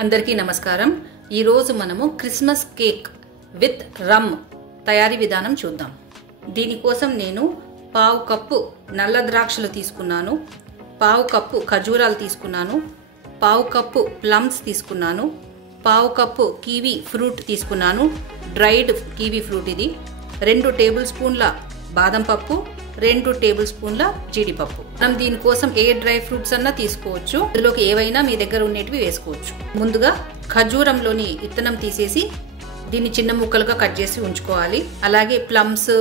అందరికీ నమస్కారం। ఈ రోజు మనము క్రిస్మస్ కేక్ విత్ రమ్ తయారీ విధానం చూద్దాం। దీని కోసం నేను పావు కప్పు నల్ల ద్రాక్షలు తీసుకున్నాను, పావు కప్పు ఖజూరాలు తీసుకున్నాను, పావు కప్పు ప్లమ్స్ తీసుకున్నాను, పావు కప్పు కివి ఫ్రూట్ తీసుకున్నాను, డ్రైడ్ కివి ఫ్రూట్ ఇది, 2 టేబుల్ స్పూన్ల బాదం పప్పు, 2 టేబుల్ స్పూన్ల జీడిపప్పు। మనం దీని కోసం ఏ డ్రై ఫ్రూట్స్ అన్నా తీసుకోవచ్చు, ఇందులోకి ఏవైనా మీ దగ్గర ఉన్నటివి వేసుకోవచ్చు। ముందుగా ఖజూరంలోని విత్తనం తీసేసి దీన్ని చిన్న ముక్కలుగా కట్ చేసి ఉంచుకోవాలి। అలాగే ప్లమ్స్,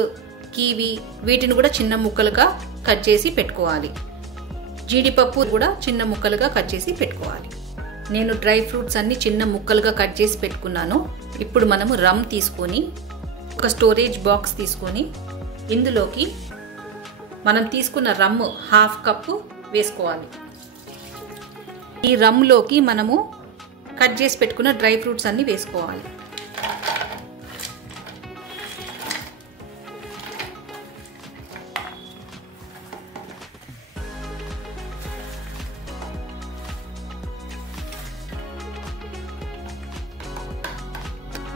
కివి వీటిని కూడా చిన్న ముక్కలుగా కట్ చేసి పెట్టుకోవాలి। జీడిపప్పు కూడా చిన్న ముక్కలుగా కట్ చేసి పెట్టుకోవాలి। నేను డ్రై ఫ్రూట్స్ అన్ని చిన్న ముక్కలుగా కట్ చేసి పెట్టుకున్నాను। ఇప్పుడు మనము రమ్ తీసుకొని ఒక స్టోరేజ్ బాక్స్ తీసుకొని ఇందులోకి మనం తీసుకున్న రమ్ హాఫ్ కప్పు వేసుకోవాలి। ఈ రమ్లోకి మనము కట్ చేసి పెట్టుకున్న డ్రై ఫ్రూట్స్ అన్ని వేసుకోవాలి।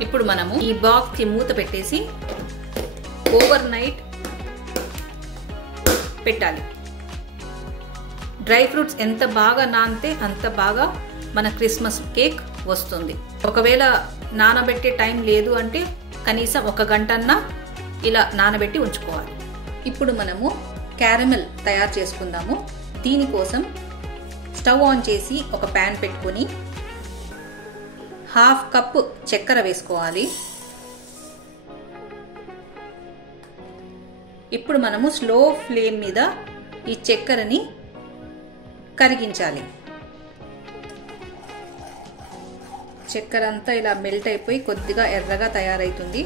ఇప్పుడు మనము ఈ బాక్స్ కి మూత పెట్టేసి ఓవర్ నైట్ పెట్టాలి। డ్రై ఫ్రూట్స్ ఎంత బాగా నానితే అంత బాగా మన క్రిస్మస్ కేక్ వస్తుంది। ఒకవేళ నానబెట్టే టైం లేదు అంటే కనీసం 1 గంటన్నా ఇలా నానబెట్టి ఉంచుకోవాలి। ఇప్పుడు మనము క్యారమెల్ తయారు చేసుకుందాము। దీనికోసం స్టవ్ ఆన్ చేసి ఒక ప్యాన్ పెట్టుకొని హాఫ్ కప్పు చక్కెర వేసుకోవాలి। ఇప్పుడు మనము స్లో ఫ్లేమ్ మీద ఈ చక్కెరని కరిగించాలి। చక్కెర అంతా ఇలా మెల్ట్ అయిపోయి కొద్దిగా ఎర్రగా తయారైతుంది।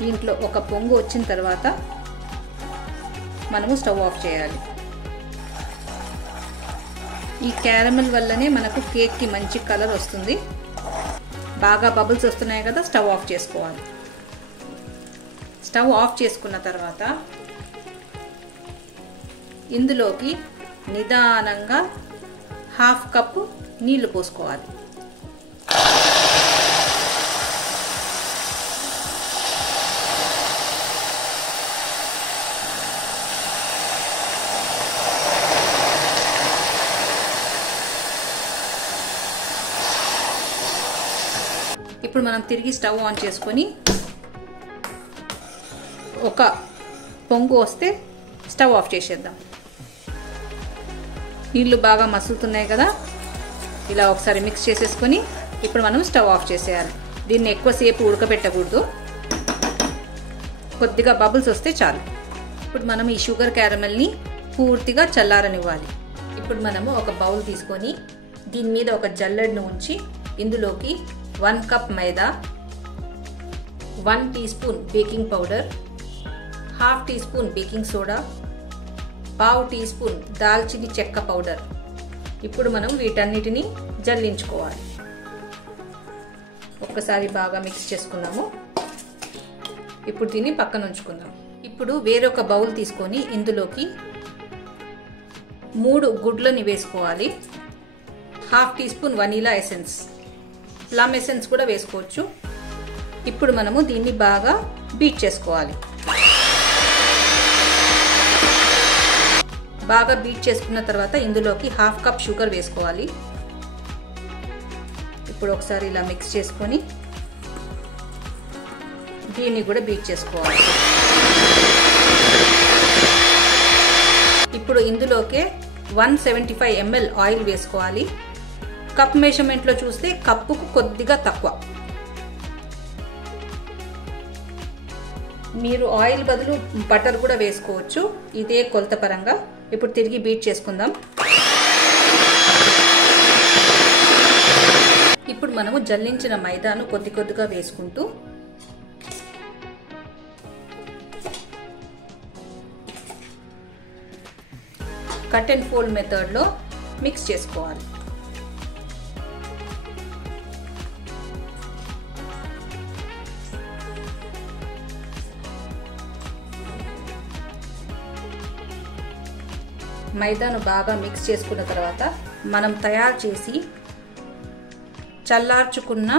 దీంట్లో ఒక పొంగు వచ్చిన తర్వాత మనము స్టవ్ ఆఫ్ చేయాలి। ఈ క్యారమెల్ వల్లనే మనకు కేక్కి మంచి కలర్ వస్తుంది। బాగా బబుల్స్ వస్తున్నాయి కదా, స్టవ్ ఆఫ్ చేసుకోవాలి। స్టవ్ ఆఫ్ చేసుకున్న తర్వాత ఇందులోకి నిదానంగా హాఫ్ కప్పు నీళ్లు పోసుకోవాలి। ఇప్పుడు మనం తిరిగి స్టవ్ ఆన్ చేసుకొని ఒక పొంగు వస్తే స్టవ్ ఆఫ్ చేసేద్దాం। నీళ్లు బాగా మసులుతున్నాయి కదా, ఇలా ఒకసారి మిక్స్ చేసేసుకొని ఇప్పుడు మనం స్టవ్ ఆఫ్ చేసేయాలి। దీన్ని ఎక్కువసేపు ఉడకబెట్టకూడదు, కొద్దిగా బబుల్స్ వస్తే చాలు। ఇప్పుడు మనం ఈ షుగర్ క్యారమెల్ని పూర్తిగా చల్లారనివ్వాలి। ఇప్పుడు మనము ఒక బౌల్ తీసుకొని దీని మీద ఒక జల్లెడను ఉంచి ఇందులోకి 1 కప్ మైదా, 1 teaspoon baking powder, half teaspoon baking soda, పావు టీ స్పూన్ దాల్చిని చెక్క పౌడర్। ఇప్పుడు మనం వీటన్నిటిని జల్లించుకోవాలి। ఒక్కసారి బాగా మిక్స్ చేసుకున్నాము। ఇప్పుడు దీన్ని పక్కన ఉంచుకుందాం। ఇప్పుడు వేరొక బౌల్ తీసుకొని ఇందులోకి 3 గుడ్లని వేసుకోవాలి, half teaspoon vanilla essence, plum essence కూడా వేసుకోవచ్చు। ఇప్పుడు మనము దీన్ని బాగా బీట్ చేసుకోవాలి। బాగా బీట్ చేసుకున్న తర్వాత ఇందులోకి హాఫ్ కప్ షుగర్ వేసుకోవాలి। ఇప్పుడు ఒకసారి ఇలా మిక్స్ చేసుకొని దీన్ని కూడా బీట్ చేసుకోవాలి। ఇప్పుడు ఇందులోకి 175 ml ఆయిల్ వేసుకోవాలి। కప్ మెజర్మెంట్లో చూస్తే కప్పుకు కొద్దిగా తక్కువ। మీరు ఆయిల్ బదులు బటర్ కూడా వేసుకోవచ్చు, ఇదే కొలత పరంగా। ఇప్పుడు తిరిగి బీట్ చేసుకుందాం। ఇప్పుడు మనము జల్లించిన మైదాను కొద్ది కొద్దిగా వేసుకుంటూ కట్ అండ్ ఫోల్డ్ మెథడ్లో మిక్స్ చేసుకోవాలి। మైదాను బాగా మిక్స్ చేసుకున్న తర్వాత మనం తయారు చేసి చల్లార్చుకున్న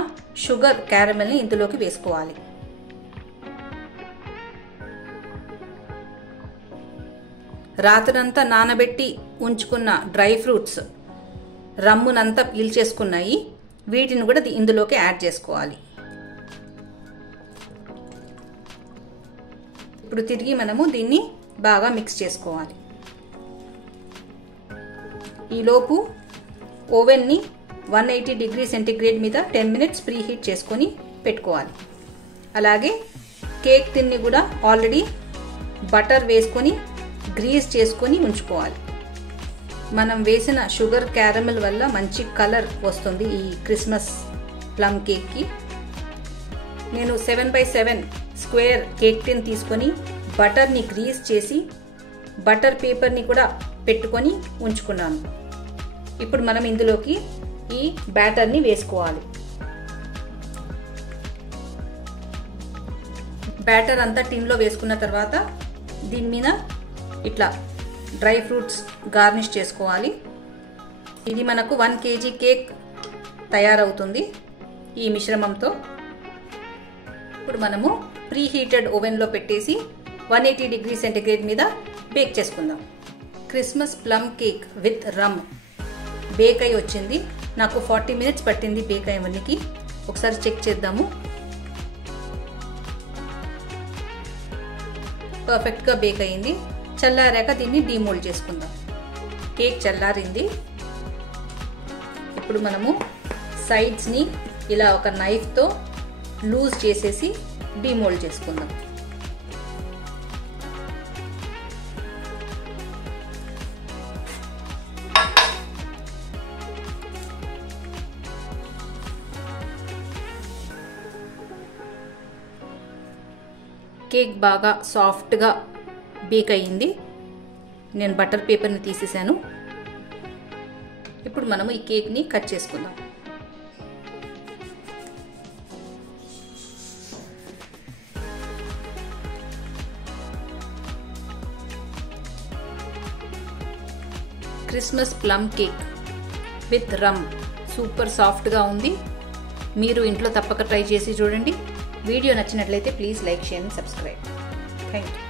షుగర్ క్యారమెల్ని ఇందులోకి వేసుకోవాలి. రాత్రంతా నానబెట్టి ఉంచుకున్న డ్రై ఫ్రూట్స్ రమ్మునంతా పీల్చేసుకున్నాయి. వీటిని కూడా ఇందులోకి యాడ్ చేసుకోవాలి. ఇప్పుడు తిరిగి మనము దీన్ని బాగా మిక్స్ చేసుకోవాలి. ఈలోపు ఓవెన్ని 180 డిగ్రీ సెంటీగ్రేడ్ మీద 10 మినిట్స్ ప్రీ హీట్ చేసుకొని పెట్టుకోవాలి. అలాగే కేక్ తిన్ని కూడా ఆల్రెడీ బటర్ వేసుకొని గ్రీస్ చేసుకొని ఉంచుకోవాలి. మనం వేసిన షుగర్ క్యారమెల్ వల్ల మంచి కలర్ వస్తుంది ఈ క్రిస్మస్ ప్లమ్ కేక్కి. నేను 7x7 స్క్వేర్ కేక్ టిన్ తీసుకొని బటర్ని గ్రీస్ చేసి బటర్ పేపర్ని కూడా పెట్టుకొని ఉంచుకున్నాను. ఇప్పుడు మనం ఇందులోకి ఈ బ్యాటర్ని వేసుకోవాలి. బ్యాటర్ అంతా టిన్లో వేసుకున్న తర్వాత దీని మీద ఇట్లా డ్రై ఫ్రూట్స్ గార్నిష్ చేసుకోవాలి. ఇది మనకు 1 kg కేక్ తయారవుతుంది ఈ మిశ్రమంతో. ఇప్పుడు మనము ప్రీ హీటెడ్ ఓవెన్లో పెట్టేసి 180 డిగ్రీ సెంటీగ్రేడ్ మీద బేక్ చేసుకుందాం. Christmas plum cake with rum bake అయి వచ్చింది. నాకు 40 మినిట్స్ పట్టింది బేక్ అయ్యడానికి. ఒకసారి చెక్ చేద్దాము. పర్ఫెక్ట్గా బేక్ అయింది. చల్లారాక దీన్ని డీమోల్డ్ చేసుకుందాం. కేక్ చల్లారింది. ఇప్పుడు మనము సైడ్స్ని ఇలా ఒక నైఫ్తో లూజ్ చేసేసి డీమోల్డ్ చేసుకుందాం. కేక్ బాగా సాఫ్ట్గా బేక్ అయ్యింది. నేను బటర్ పేపర్ని తీసేసాను. ఇప్పుడు మనము ఈ కేక్ని కట్ చేసుకుందాం. Christmas plum cake with rum super సాఫ్ట్గా ఉంది. మీరు ఇంట్లో తప్పక ట్రై చేసి చూడండి. వీడియో నచ్చినట్లయితే please like, share and subscribe. Thank you.